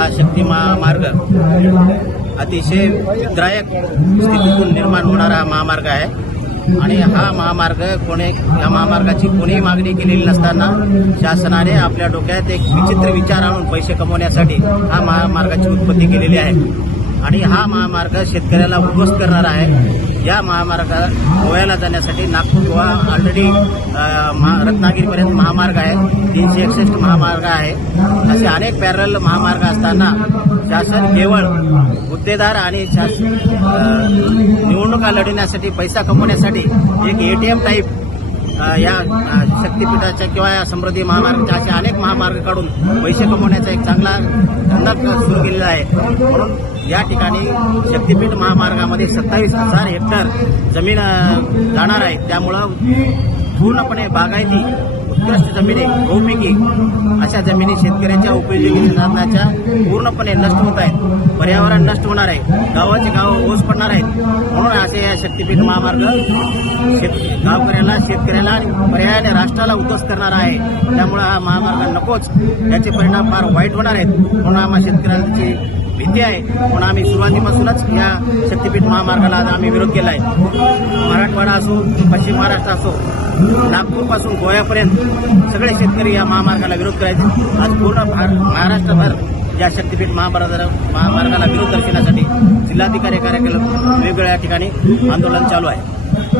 हा शक्ती महामार्ग अतिशय विद्रायक स्थितीतून निर्माण होणारा हा महामार्ग आहे. आणि हा महामार्ग कोणी या महामार्गाची कोणीही मागणी केलेली नसताना शासनाने आपल्या डोक्यात एक विचित्र विचार आणून पैसे कमवण्यासाठी हा महामार्गाची उत्पत्ती केलेली आहे. आणि हा महामार्ग शेतकऱ्याला उद्ध्वस्त करणारा आहे. या महामार्गा गोव्याला जाण्यासाठी नागपूर गोवा ऑलरेडी रत्नागिरीपर्यंत महामार्ग आहे. तीनशे एकसष्ट महामार्ग आहे. असे अनेक पॅरल महामार्ग असताना शासन केवळ गुत्तेदार आणि शास निवडणुका लढवण्यासाठी पैसा कमवण्यासाठी एक एटीएम टाईप या शक्तीपीठाच्या किंवा या समृद्धी महामार्गाच्या असे अनेक महामार्ग काढून पैसे कमवण्याचा एक चांगला धंदा सुरू केलेला आहे. म्हणून या ठिकाणी शक्तीपीठ महामार्गामध्ये सत्तावीस हजार हेक्टर जमीन जाणार आहे. त्यामुळं पूर्णपणे बागायती उत्कृष्ट जमिनी बहुपिकी अशा जमिनी शेतकऱ्यांच्या उपयोगी साधनाच्या पूर्णपणे नष्ट होत आहेत. पर्यावरण नष्ट होणार आहे. गावाचे गाव ओस पडणार आहेत. म्हणून असे या शक्तीपीठ महामार्ग शेत गावकऱ्याला शेतकऱ्याला आणि पर्यायाने राष्ट्राला उद्ध्वस्त करणारा आहे. त्यामुळे हा महामार्ग नकोच. याचे परिणाम फार वाईट होणार आहेत. म्हणून आम्हा शेतकऱ्यांची भीती आहे. म्हणून आम्ही सुरुवातीपासूनच या शक्तीपीठ महामार्गाला आज आम्ही विरोध केला आहे मराठवाडा असो पश्चिम महाराष्ट्र असो नागपूरपासून गोव्यापर्यंत सगळे शेतकरी या महामार्गाला विरोध करायचे. आज पूर्ण महाराष्ट्रभर या शक्तीपीठ महामार्गाला महामार्गाला विरोध दर्शवण्यासाठी जिल्हाधिकारी कार्यालय वेगवेगळ्या ठिकाणी आंदोलन चालू आहे.